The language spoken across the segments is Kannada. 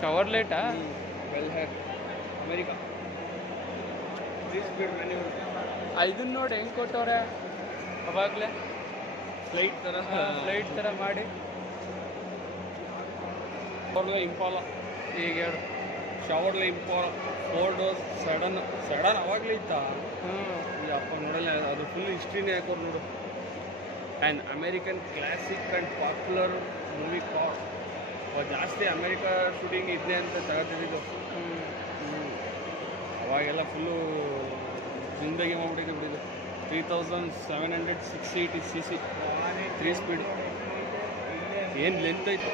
ಶವರ್ಲೆಟಾ ವೆಲ್ ಹೇರ್ ಅಮೆರಿಕಾ ಇದನ್ನ ನೋಡಿ ಹೆಂಗೆ ಕೊಟ್ಟವ್ರೆ ಅವಾಗಲೇ ಫ್ಲೈಟ್ ಥರ ಮಾಡಿ ಇಂಪಾಲ ಈಗ ಹೇಳು ಶವರ್ಲೆ ಇಂಪಾಲ 4 ಡೋರ್ಸ್ ಸಡನ್ ಅವಾಗಲೇ ಇತ್ತಾ ಅಪ್ಪ ನೋಡಲ್ಲ ಅದು ಫುಲ್ ಹಿಸ್ಟ್ರಿನೇ ಹಾಕೋರು ನೋಡು and American classic and popular movie car ಜಾಸ್ತಿ ಅಮೇರಿಕಾ ಶೂಟಿಂಗ್ ಇದೆ ಅಂತ ತಗೋತಿದ್ದು ಅವಾಗೆಲ್ಲ ಫುಲ್ಲು ಜಿಂದಗಿ ಮಾಡ್ಬಿಟ್ಟಿದ್ದು ಬಿಟ್ಟಿದ್ದು 3760 cc 3 ಸ್ಪೀಡ್ ಏನು ಲೆಂತ್ ಐತೆ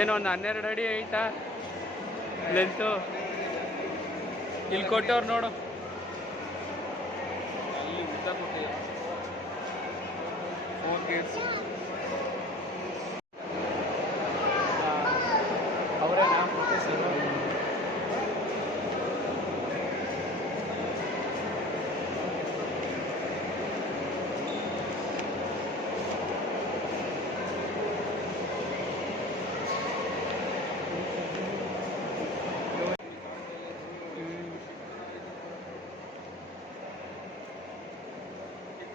ಏನೋ ಒಂದು 12 ಅಡಿ ಐತಾ ಲೆಂತು ಇಲ್ಲಿ ಕೊಟ್ಟವ್ರು ನೋಡು ಅಲ್ಲಿ ಉದ್ದ ಕೊಟ್ಟಿದೆ 4 ಗೇಟ್ಸ್ ಅವರೇ ನಾವು ಪ್ರೊಫೆಸರ್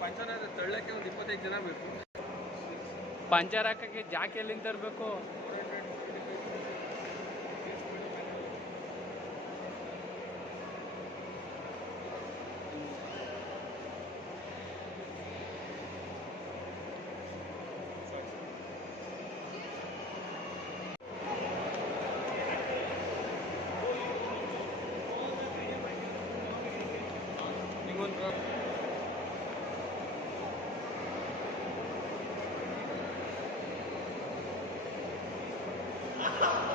ಪಂಚರ್ ತಳ್ಳಕ್ಕೆ ಒಂದು 25 ಜನ ಬೇಕು ಪಂಚರ್ ಹಾಕಕ್ಕೆ ಜಾಕ್ ಎಲ್ಲಿಂದ ತರಬೇಕು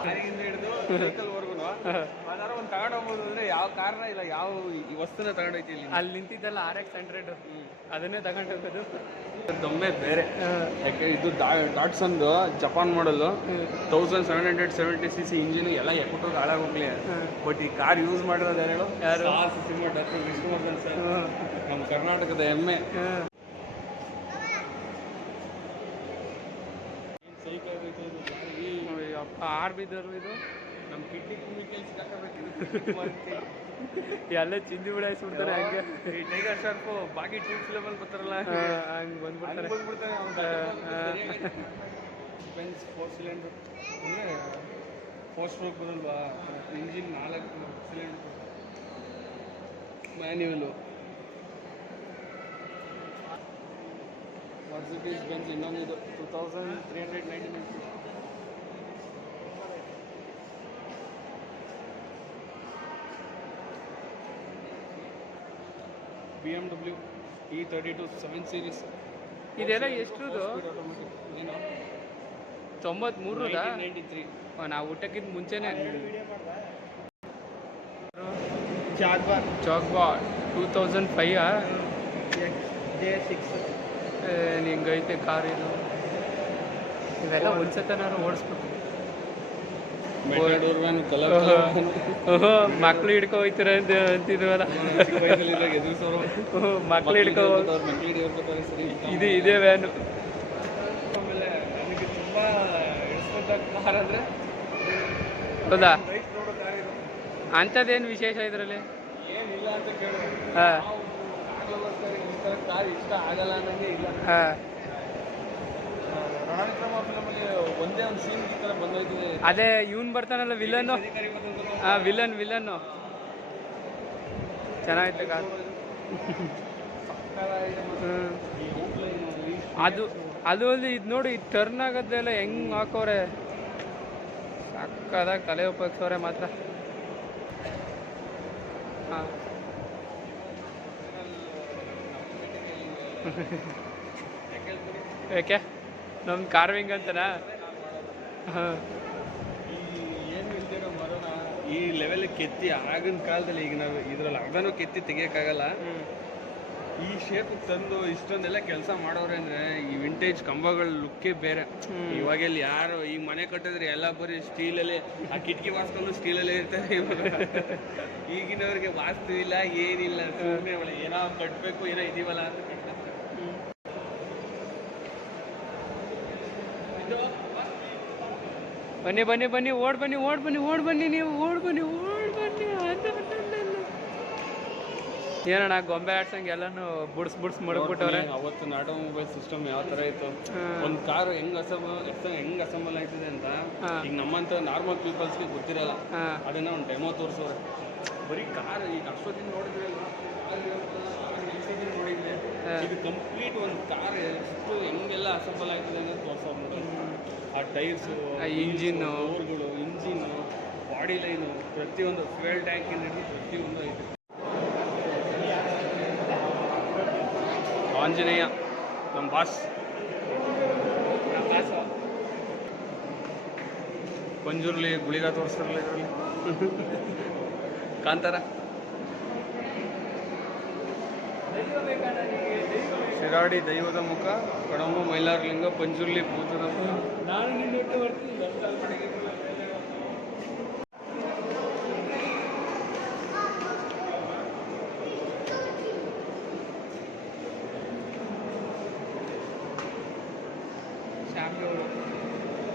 ಕಾರಿಗಿಂದ ಹಿಡಿದು ವೆಹಿಕಲ್ವರೆಗೂ ಯಾರು ಒಂದು ತಗೊಂಡು ಹೋಗ್ಬೋದು ಅಂದರೆ ಯಾವ ಕಾರಣ ಇಲ್ಲ ಯಾವ ಈ ವಸ್ತುನ ತಗೊಂಡೋಯ್ತಿ ಇಲ್ಲಿ ಅಲ್ಲಿ ನಿಂತಿದ್ದಲ್ಲ RX 100 ಅದನ್ನೇ ತಗೊಂಡು ಹೋಗೋದು ದೊಮ್ಮೆ ಬೇರೆ ಯಾಕೆ ಇದು ಡಾಟ್ಸನ್ದು ಜಪಾನ್ ಮಾಡಲು 1770 cc ಇಂಜಿನ್ ಎಲ್ಲ ಎಕ್ಕುಟ್ಟೋಗಿ ಹಾಳಾಗೋಗ್ಲಿ ಬಟ್ ಈ ಕಾರ್ ಯೂಸ್ ಮಾಡಿರೋದು ಯಾರು ಸಿನಿಮಾ ಡಾಕ್ಟರ್ ವಿಷ್ಣುವರ್ಧನ್ ಸರ್ ನಮ್ಮ ಕರ್ನಾಟಕದ ಹೆಮ್ಮೆ ಆರ್ ಬಿದ್ದರು ಇದು ನಮ್ಮ ಕಿಡ್ನಿ ಕೆಮಿಕಲ್ಸ್ ಹಾಕಬೇಕಿದ್ದು ಎಲ್ಲ ಚಿಂದಿ ಬಿಡ ಸುಡ್ತಾರೆ ಹಂಗೆ ಈ ಟೈಗರ್ ಶಾರ್ಪು ಬಾಗಿ 2 ಫಿಲಮಲ್ಲಿ ಬರ್ತಾರಲ್ಲ ಹಂಗೆ ಬಂದ್ಬಿಡ್ತಾರೆ ಬೆನ್ಸ್ 4 ಸಿಲಿಂಡರ್ ಅಂದರೆ 4 ಸ್ಟ್ರೋಕ್ ಬರಲ್ವಾ engine 4 cylinder manual Mercedes Benz ಇನ್ನೊಂದಿದು 2399 BMW E32 7 ಸೀರೀಸ್ ಇದೆಲ್ಲ ಎಷ್ಟುದು ಏನು 93 93 ನಾವು ಊಟಕ್ಕಿಂತ ಮುಂಚೆನೆ ಜಾಗ್ವಾರ್ 2005 ಹಿಂಗೈತೆ ಕಾರ್ ಇದು ಇವೆಲ್ಲ ಒಂದ್ಸತನಾರು ಓಡಿಸ್ಬೇಕು ಮಕ್ಳು ಹಿಡ್ಕೊ ಹೋಯ್ತಾರ ಅಂತಿದ್ವಲ್ಲ ಮಕ್ಳು ಹಿಡ್ಕೊ ಇದು ಇದೇ ವ್ಯಾನು ಆಮೇಲೆ ನನಗೆ ತುಂಬ ಕಾರ್ ಅಂದರೆ ಹೌದಾ ಅಂಥದ್ದೇನು ವಿಶೇಷ ಇದರಲ್ಲಿ ಏನಿಲ್ಲ ಅಂತ ಕೇಳಿದ್ರೆ ಹಾಂ ಕಾರ್ ಇಷ್ಟ ಆಗಲ್ಲ ಅನ್ನಂಗೆ ಇಲ್ಲ ಹಾಂ ರಣವಿಕ್ರಮ ಫಿಲಮಲ್ಲಿ ಒಂದೇ ಒಂದು ಸೀನ್ ಈ ಥರ ಬಂದೋಯ್ತಿದೆ ಅದೇ ಇವನು ಬರ್ತಾನಲ್ಲ ವಿಲನ್ನು ವಿಲನ್ನು ಚೆನ್ನಾಗಿತ್ತು ಕಾರ್ ಅದು ಅಲ್ಲಿ ಇದು ನೋಡಿ ಟರ್ನ್ ಆಗೋದೆಲ್ಲ ಹೆಂಗೆ ಹಾಕೋರೆ ಸಕ್ಕದಾಗಿ ತಲೆ ಉಪಯೋಗಿಸೋರೆ ಮಾತ್ರ ಹಾಂ ಯಾಕೆ ನಮ್ಮ ಕಾರ್ವಿಂಗ್ ಅಂತನಾ ಹಾಂ ಏನು ಇಲ್ದಿರೋ ಮರನ ಈ ಲೆವೆಲ್ ಕೆತ್ತಿ ಆಗಿನ ಕಾಲದಲ್ಲಿ ಈಗ ನಾವು ಇದ್ರಲ್ಲಿ ಅರ್ಧನೂ ಕೆತ್ತಿ ತೆಗಿಯೋಕ್ಕಾಗಲ್ಲ ಈ ಶೇಪ್ ತಂದು ಇಷ್ಟೊಂದೆಲ್ಲ ಕೆಲಸ ಮಾಡೋರೆ ಅಂದರೆ ಈ ವಿಂಟೇಜ್ ಕಂಬಗಳ ಲುಕ್ಕೇ ಬೇರೆ. ಇವಾಗೆಲ್ಲ ಯಾರು ಈ ಮನೆ ಕಟ್ಟಿದ್ರೆ ಎಲ್ಲ ಬರೀ ಸ್ಟೀಲಲ್ಲೇ, ಆ ಕಿಟಕಿ ವಾಸ್ತವನು ಸ್ಟೀಲಲ್ಲೇ ಇರ್ತಾರೆ. ಈಗಿನವ್ರಿಗೆ ವಾಸ್ತು ಇಲ್ಲ, ಏನಿಲ್ಲ, ಸುಮ್ಮನೆ ಅವಳೆ ಏನೋ ಕಟ್ಟಬೇಕು, ಏನೋ ಇದೀವಲ್ಲ ಅಂತ ಕಟ್ತಾರೆ. ಬನ್ನಿ ಬನ್ನಿ ಬನ್ನಿ ಓಡ್ ಬನ್ನಿ ಓಡ್ ಬನ್ನಿ ಓಡ್ ಬನ್ನಿ ನೀವು ಓಡ್ ಬನ್ನಿ ಏನಣ್ಣ ಗೊಂಬೆ ಆಡ್ಸಂಗೆ ಎಲ್ಲಾನು ಬುಡ್ಸ್ ಮಡಗ್ಬಿಟ್ಟವ್ರೆ. ಅವತ್ತು ನಾಟೋ ಮೊಬೈಲ್ ಸಿಸ್ಟಮ್ ಯಾವ ತರ ಇತ್ತು, ಒಂದು ಕಾರ್ ಹೆಂಗ್ ಅಸೆಂಬಲ್ ಆಯ್ತದೆ ಅಂತ ಈಗ ನಮ್ಮಂತ ನಾರ್ಮಲ್ ಪೀಪಲ್ಸ್ಗೆ ಗೊತ್ತಿರಲ್ಲ. ಅದನ್ನ ಒಂದು ಡೆಮೋ ತೋರಿಸೋರೆ. ಬರೀ ಕಾರ್ ಈಗ ಅಷ್ಟೊತ್ತಿನ ನೋಡಿದ್ರೆ ನೋಡಿದ್ರೆ ಇದು ಕಂಪ್ಲೀಟ್ ಒಂದು ಕಾರ್ ಎಷ್ಟು ಹೆಂಗೆಲ್ಲ ಅಸೆಂಬಲ್ ಆಯ್ತದೆ ಅನ್ನೋದು ತೋರ್ಸೋರು ನೋಡಿ. ಆ ಟೈರ್ಸು, ಇಂಜಿನ್ನು, ಡೋರ್ಗಳು, ಇಂಜಿನ್ನು, ಬಾಡಿ ಲೈನು, ಪ್ರತಿಯೊಂದು ಫ್ಯೂಯಲ್ ಟ್ಯಾಂಕಿಂದ ಹಿಡಿದು ಪ್ರತಿಯೊಂದು ಐತೆ. ಆಂಜನೇಯ ನಮ್ಮ ಬಾಸ್. ಪಂಜುರ್ಲಿ ಗುಳಿಗ ತೋರಿಸ್ತಾರಲ್ಲ ಇದರಲ್ಲಿ. ಕಾಂತಾರ, ಶಿರಾಡಿ ದೈವದ ಮುಖ, ಕಡಂಬ ಮೈಲಾರಲಿಂಗ, ಪಂಜುರ್ಲಿ ಭೂತದ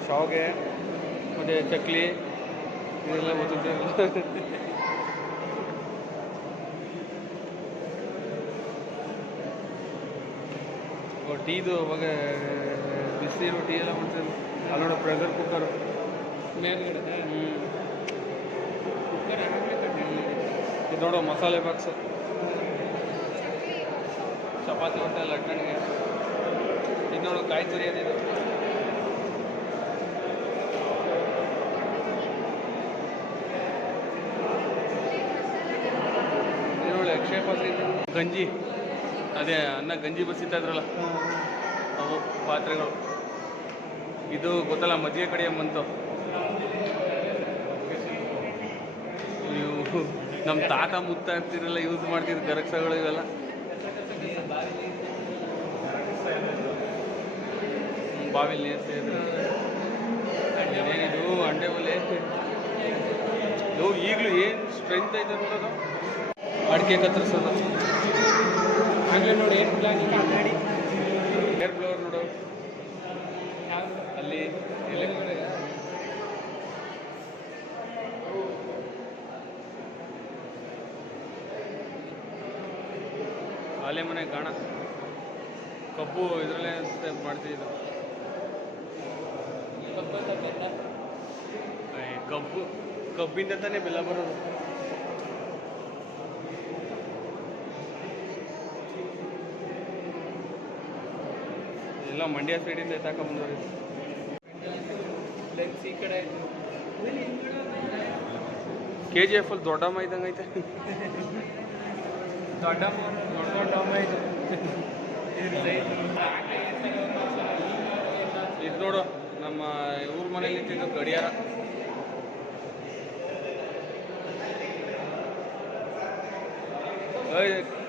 ಶಾವ್ಗೆ ಮತ್ತು ಚಕ್ಲಿ ಇದೆಲ್ಲ ಗೊತ್ತಿದೆ. ಟೀದು ಅವಾಗ ಬಿಸಿನೀರು ಟೀ ಎಲ್ಲ ಮಾಡ್ತಾರೆ. ಅಲ್ಲಿ ನೋಡೋ ಪ್ರೆಷರ್ ಕುಕ್ಕರು ಮೇಲ್ಗಡೆ ಇದು ನೋಡೋ ಮಸಾಲೆ ಬಾಕ್ಸು, ಚಪಾತಿ ಹೊಟ್ಟೆ ಲಟ್ಟಣಿಗೆ. ಇದು ನೋಡೋ ಕಾಯಿ ತುರಿಯೋದು. ಇದು ಅಕ್ಷಯ ಪಾತ್ರೆ, ಗಂಜಿ, ಅದೇ ಅನ್ನ ಗಂಜಿ ಬಸಿತಾ ಇದ್ರಲ್ಲ ಅವು ಪಾತ್ರೆಗಳು. ಇದು ಗೊತ್ತಲ್ಲ ಮಜ್ಜಿಗೆ ಕಡಿಯಮ್ಮಂತು. ಇವು ನಮ್ಮ ತಾತ ಮುತ್ತ ಅಂತಿರಲ್ಲ ಯೂಸ್ ಮಾಡ್ತಿದ್ರು ಗರಕ್ಸಗಳು ಇವೆಲ್ಲ. ಬಾವಿಲಿ ನೀರ್ತಿದ್ರು. ಏನಿದು ಅಂಡೆ ಒಲೆ. ಇವು ಈಗಲೂ ಏನು ಸ್ಟ್ರೆಂತ್ ಐತೆ ನೋಡೋದು. ಅಡಿಕೆ ಕತ್ತರಿಸೋದು ಆಗಲೇ ನೋಡಿ ಏನು ಪ್ಲಾನಿಂಗ್ ಮಾಡಿ. ಏರ್ ಬ್ಲೋವರ್ ನೋಡು ಅಲ್ಲಿ ಆಲೆ ಮನೆ ಗಾಣ. ಕಬ್ಬು ಇದರಲ್ಲೇ ಮಾಡ್ತಿದ್ದು. ಕಬ್ಬಿಂದ ತಾನೇ ಬೆಲ್ಲ ಬರೋದು. ಎಲ್ಲ ಮಂಡ್ಯ ಸೈಡಿಂದ ಎತ್ತಾಕೊಂಡ್ಬಂದವ್ರು. ಈ ಕಡೆ KGF ಅಲ್ಲಿ ದೊಡ್ಡಮ್ಮ ಇದ್ದಂಗೆ ಐತೆ. ದೊಡ್ಡಮ್ಮ ಇದು ಇದು ನೋಡು ನಮ್ಮ ಊರ ಮನೇಲಿ ಇಟ್ಟಿದ್ದು ಗಡಿಯಾರ.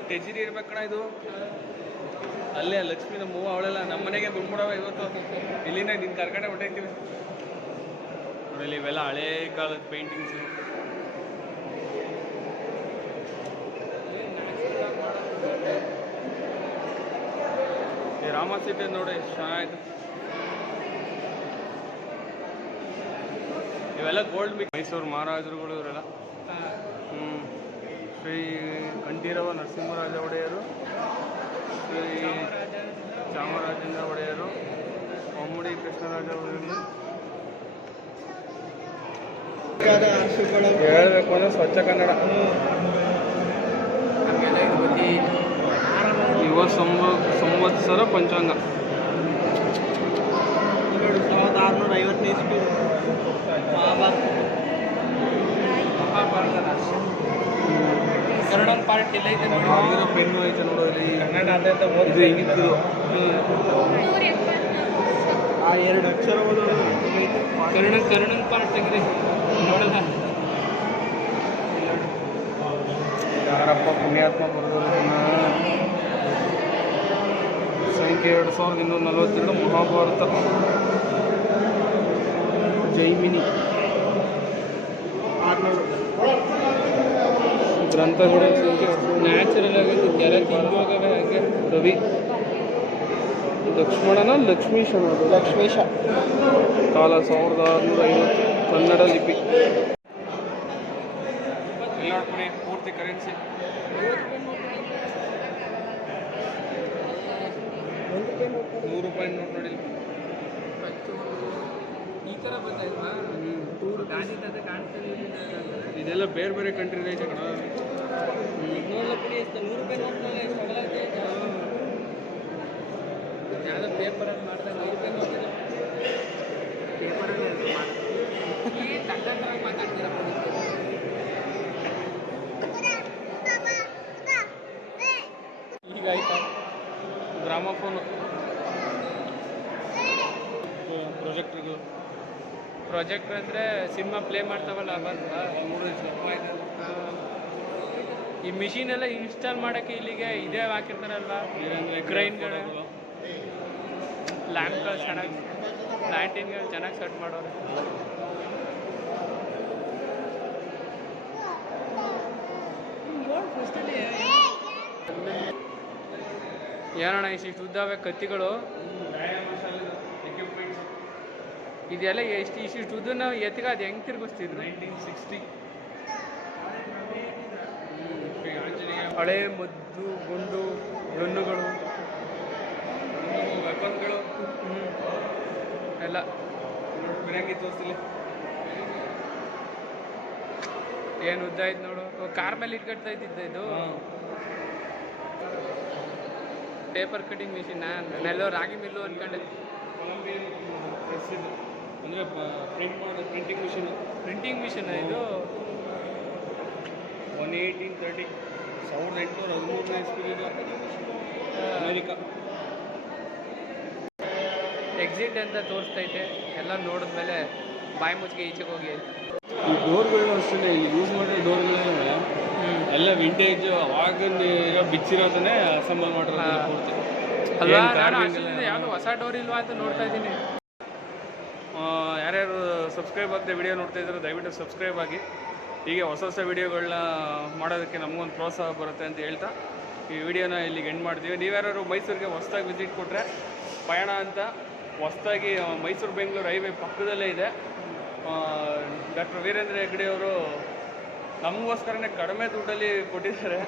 ಟೆಜಿರಿ ಇರ್ಬೇಕಣ್ಣ ಇದು. ಅಲ್ಲೇ ಲಕ್ಷ್ಮೀನ ಮೂವ ಅವಳೆಲ್ಲ ನಮ್ಮ ಮನೆಗೆ ಬಂದ್ಬಿಡವ ಇವತ್ತು. ಇಲ್ಲಿಂದ ನಿನ್ನ ಕರ್ಕಡೆ ಹೊಟ್ಟೈತೀವಿ ನೋಡಿ. ಇವೆಲ್ಲ ಹಳೇ ಕಾಲದ ಪೇಂಟಿಂಗ್ಸು. ಈ ರಾಮ ಸೀತೆ ನೋಡಿ ಎಷ್ಟು ಚೆನ್ನಾಗಿತ್ತು. ಇವೆಲ್ಲ ಗೋಲ್ಡ್ ಮಿಕ್ಸ್. ಮೈಸೂರು ಮಹಾರಾಜರುಗಳು ಇವರೆಲ್ಲ. ಶ್ರೀ ಕಂಠೀರವ ನರಸಿಂಹರಾಜ ಒಡೆಯರು, ಶ್ರೀ ಚಾಮರಾಜೇಂದ್ರ ಒಡೆಯರು, ಮಮ್ಮಡಿ ಕೃಷ್ಣರಾಜ ಒಡೆಯರು. ಹೇಳಬೇಕು ಅಂದ್ರೆ ಸ್ವಚ್ಛ ಕನ್ನಡ. ಯುವ ಸಂವತ್ಸರ ಪಂಚಾಂಗ 1650 ಇಸ್ವಿ. ಕನ್ನಡ ಪಾರ್ಟ್ ಇಲ್ಲ ಐತೆ ನೋಡಿ. ಪೆನ್ನು ಐತೆ ನೋಡೋ ಇಲ್ಲಿ. ಕನ್ನಡ ಅದೇ ಇದು ಹೆಂಗಿತ್ತು. ಆ 2 ಅಕ್ಷರ ಕನ್ನಡ ಪಾರ್ಟ್ ತೆಗೆದು ನೋಡಲ್ಲ. ಯಾರಪ್ಪ ಪುಣ್ಯಾತ್ಮ ಬರೆದವರು. ಸಂಖ್ಯೆ 2142 ಮಹಾಭಾರತ. ಜೈಮಿನಿ ಗ್ರಂಥಗಳ ಸಂಖ್ಯೆ ನ್ಯಾಚುರಲ್ ಆಗಿದ್ದು ಕೆಲ ತಿಂಗೋಗವೆ. ಹಾಗೆ ರವಿ ಲಕ್ಷ್ಮಣನ ಲಕ್ಷ್ಮೀಶನ ಅದು ಲಕ್ಷ್ಮೀಶ. ಕಾಲ 1650 ಕನ್ನಡ ಲಿಪಿ. ಇಲ್ಲಿ ನೋಡ್ಕೊಡಿ ಪೂರ್ತಿ ಕರೆನ್ಸಿ. ₹100 ನೋಟ್ ನೋಡಿ. ಈ ಥರ ಬಂದಾಯ್ತಾ ಇದೆಲ್ಲ ಬೇರೆ ಬೇರೆ ಕಂಟ್ರಿ ಐತೆ ಕಣ. ಯಾವುದೋ ಪೇಪರಲ್ಲಿ ಮಾಡ್ದಾಗ ₹100 ನೋಟ್ ಪೇಪರಲ್ಲಿ ಮಾತಾಡ್ತೀರಪ್ಪ. ಈಗ ಆಯ್ತಾ ಗ್ರಾಮಫೋನು, ಪ್ರಾಜೆಕ್ಟರ್ ಅಂದರೆ ಸಿನಿಮಾ ಪ್ಲೇ ಮಾಡ್ತಾವಲ್ಲ ಬಂತ. ಈ ಮಿಷಿನ್ ಎಲ್ಲ ಇನ್ಸ್ಟಾಲ್ ಮಾಡೋಕ್ಕೆ ಇಲ್ಲಿಗೆ ಇದೇ ಹಾಕಿರ್ತಾರಲ್ವ ಕ್ರೈನ್ಗಳು, ಲ್ಯಾಂಪ್ಗಳು ಚೆನ್ನಾಗಿ ಲ್ಯಾಂಟಿನ್ಗಳು ಚೆನ್ನಾಗಿ ಸೆಟ್ ಮಾಡೋರು. ಏನಣ್ಣ ಇಷ್ಟು ಉದ್ದಾವೆ ಕತ್ತಿಗಳು, ಇದೆಲ್ಲ ಇಷ್ಟು ಉದ್ದನ್ನ ಎತ್ತಿಗೆ ಅದು ಹೆಂಗೆ ತಿರ್ಗಿಸ್ತಿದ್ರು? 1960. ಹಳೆ ಮದ್ದು ಗುಂಡು ಗನ್ನುಗಳು, ವೆಪನ್ಗಳು ಎಲ್ಲ ಬಿರಂಗಿ ತೋರಿಸಲಿ. ಏನು ಉದ್ದ ಆಯ್ತು ನೋಡು. ಕಾರ್ ಮೇಲೆ ಇಟ್ಕೊಳ್ತಾ ಇದ್ದಿದ್ದ ಇದು ಪೇಪರ್ ಕಟಿಂಗ್ ಮಿಷಿನ್. ನಾನೆಲ್ಲೋ ರಾಗಿ ಮಿಲ್ಲು ಅನ್ಕೊಂಡೆ. ಕೊಲಂಬಿಯನ್ ಪ್ರೆಸ್ ಇದು ಅಂದರೆ ಪ್ರಿಂಟಿಂಗ್ ಮಿಷಿನು. ಪ್ರಿಂಟಿಂಗ್ ಮಿಷಿನ್ ಇದು 1830 1813 ಇಸ್ವಿದು ಅಮೇರಿಕಾ. ಎಕ್ಸಿಟ್ ಅಂತ ತೋರಿಸ್ತೈತೆ. ಎಲ್ಲ ನೋಡಿದ್ಮೇಲೆ ಬಾಯಿ ಮುಚ್ಚಿಗೆ ಈಚೆಗೆ ಹೋಗಿ. ಈ ಡೋರ್ಗಳು ಅಷ್ಟೇ, ಇಲ್ಲಿ ಯೂಸ್ ಮಾಡಿರೋ ಡೋರ್ಗಳೇ ಎಲ್ಲ ವಿಂಟೇಜ್ ಅವಾಗಿನ ಇರೋ ಬಿಚ್ಚಿರೋದನ್ನೇ ಅಸೆಂಬಲ್ ಮಾಡಿರೋದು ಪೂರ್ತಿ ಅಲ್ವಾ? ಏನ್ ನಾನು carving ಅಷ್ಟೊಂದು ಎಲ್ಲ ಯಾವುದು ಹೊಸ ಡೋರ್ ಇಲ್ವಾ ಅಂತ ನೋಡ್ತಾ ಇದ್ದೀನಿ. ಯಾರ್ಯಾರು ಸಬ್ಸ್ಕ್ರೈಬ್ ಆಗದೆ ವಿಡಿಯೋ ನೋಡ್ತಾ ಇದ್ದಾರೆ ದಯವಿಟ್ಟು ಸಬ್ಸ್ಕ್ರೈಬ್ ಆಗಿ. ಹೀಗೆ ಹೊಸ ಹೊಸ ವಿಡಿಯೋಗಳನ್ನ ಮಾಡೋದಕ್ಕೆ ನಮಗೊಂದು ಪ್ರೋತ್ಸಾಹ ಬರುತ್ತೆ ಅಂತ ಹೇಳ್ತಾ ಈ ವಿಡಿಯೋನ ಇಲ್ಲಿಗೆ ಎಂಡ್ ಮಾಡ್ತೀವಿ. ನೀವ್ಯಾರು ಮೈಸೂರಿಗೆ ಹೊಸ್ದಾಗಿ ವಿಸಿಟ್ ಕೊಟ್ಟರೆ ಪಯಣ ಅಂತ ಹೊಸ್ದಾಗಿ ಮೈಸೂರು ಬೆಂಗಳೂರು ಹೈವೇ ಪಕ್ಕದಲ್ಲೇ ಇದೆ. ಡಾಕ್ಟರ್ ವೀರೇಂದ್ರ ಹೆಗ್ಗಡೆ ಅವರು ನಮಗೋಸ್ಕರನೇ ಕಡಿಮೆ ದುಡ್ಡಲ್ಲಿ ಕೊಟ್ಟಿದ್ದಾರೆ.